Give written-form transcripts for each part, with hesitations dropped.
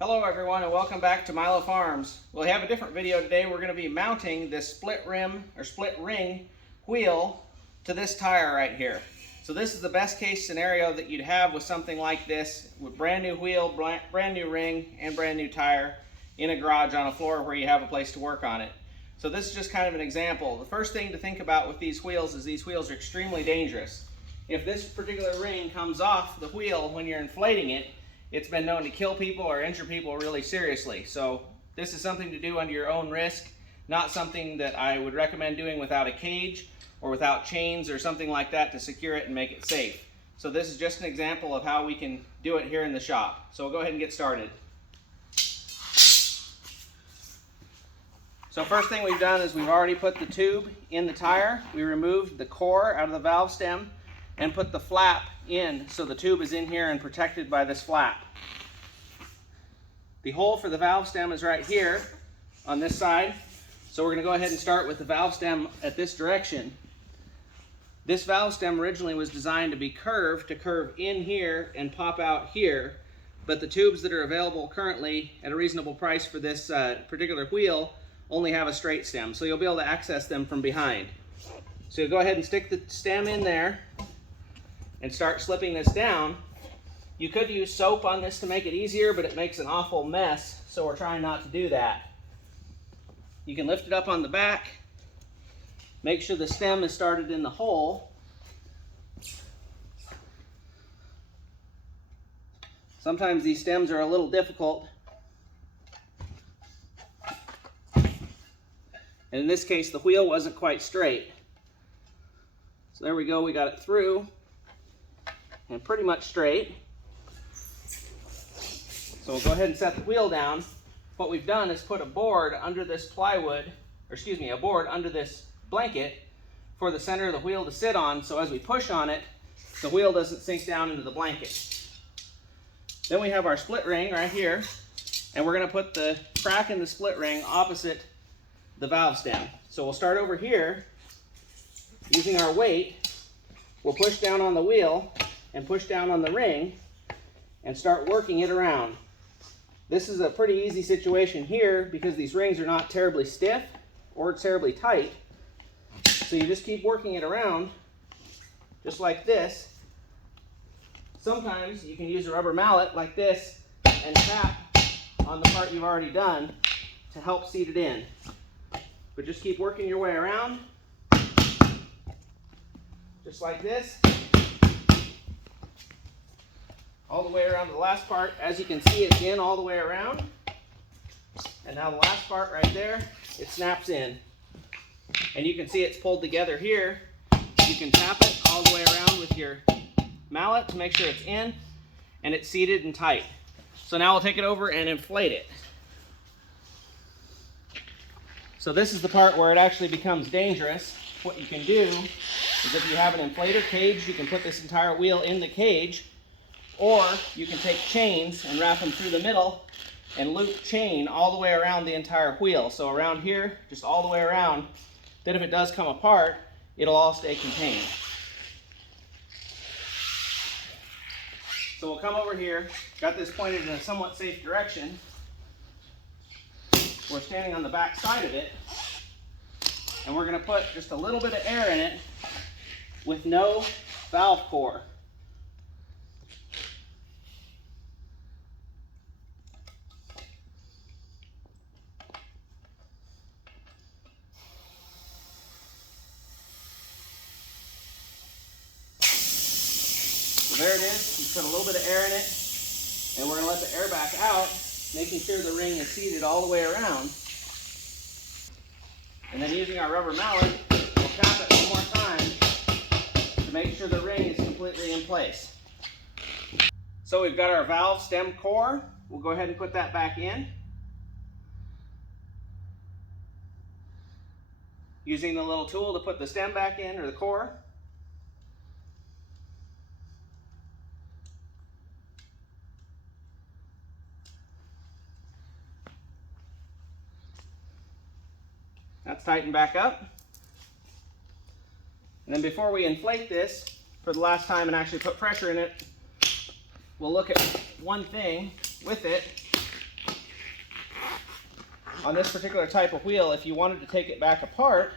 Hello everyone and welcome back to Milo Farms. Well, we have a different video today. We're going to be mounting this split rim or split ring wheel to this tire right here. So this is the best case scenario that you'd have with something like this, with brand new wheel, brand new ring, and brand new tire in a garage on a floor where you have a place to work on it. So this is just kind of an example. The first thing to think about with these wheels is these wheels are extremely dangerous. If this particular ring comes off the wheel when you're inflating it, it's been known to kill people or injure people really seriously. So this is something to do under your own risk, not something that I would recommend doing without a cage or without chains or something like that to secure it and make it safe. So this is just an example of how we can do it here in the shop. So we'll go ahead and get started. So first thing we've done is we've already put the tube in the tire. We removed the core out of the valve stem and put the flap in, so the tube is in here and protected by this flap. The hole for the valve stem is right here on this side, so we're going to go ahead and start with the valve stem at this direction. This valve stem originally was designed to be curved, to curve in here and pop out here, but the tubes that are available currently at a reasonable price for this particular wheel only have a straight stem, so you'll be able to access them from behind. So you'll go ahead and stick the stem in there and start slipping this down. You could use soap on this to make it easier, but it makes an awful mess, so we're trying not to do that. You can lift it up on the back, make sure the stem is started in the hole. Sometimes these stems are a little difficult, and in this case the wheel wasn't quite straight. So there we go, we got it through and pretty much straight. So we'll go ahead and set the wheel down. What we've done is put a board under this plywood, or excuse me, a board under this blanket for the center of the wheel to sit on, so as we push on it, the wheel doesn't sink down into the blanket. Then we have our split ring right here, and we're going to put the crack in the split ring opposite the valve stem. So we'll start over here. Using our weight, we'll push down on the wheel and push down on the ring and start working it around. This is a pretty easy situation here because these rings are not terribly stiff or terribly tight. So you just keep working it around just like this. Sometimes you can use a rubber mallet like this and tap on the part you've already done to help seat it in. But just keep working your way around just like this, all the way around to the last part. As you can see, it's in all the way around. And now the last part right there, it snaps in. And you can see it's pulled together here. You can tap it all the way around with your mallet to make sure it's in and it's seated and tight. So now we'll take it over and inflate it. So this is the part where it actually becomes dangerous. What you can do is, if you have an inflator cage, you can put this entire wheel in the cage, or you can take chains and wrap them through the middle and loop chain all the way around the entire wheel. So around here, just all the way around, then if it does come apart, it'll all stay contained. So we'll come over here, got this pointed in a somewhat safe direction. We're standing on the back side of it, and we're going to put just a little bit of air in it with no valve core. So there it is. We put a little bit of air in it, and we're going to let the air back out, making sure the ring is seated all the way around. And then using our rubber mallet, we'll tap it one more time to make sure the ring is completely in place. So we've got our valve stem core. We'll go ahead and put that back in. Using the little tool to put the stem back in, or the core. That's tightened back up. And then before we inflate this for the last time and actually put pressure in it, we'll look at one thing with it. on this particular type of wheel, if you wanted to take it back apart,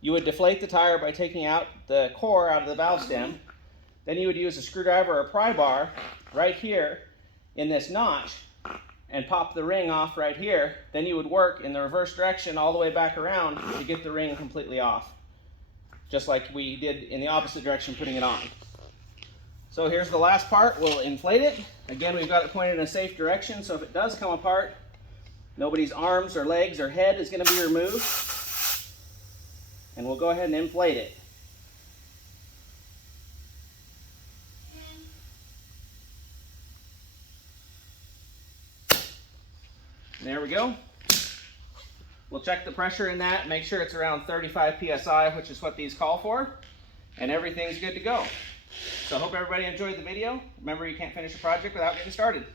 you would deflate the tire by taking out the core out of the valve stem. Then you would use a screwdriver or a pry bar right here in this notch and pop the ring off right here. Then you would work in the reverse direction all the way back around to get the ring completely off, just like we did in the opposite direction putting it on. So here's the last part. We'll inflate it. Again, we've got it pointed in a safe direction, so if it does come apart, nobody's arms or legs or head is going to be removed. And we'll go ahead and inflate it. There we go. We'll check the pressure in that, make sure it's around 35 psi, which is what these call for, and everything's good to go. So I hope everybody enjoyed the video. Remember, you can't finish a project without getting started.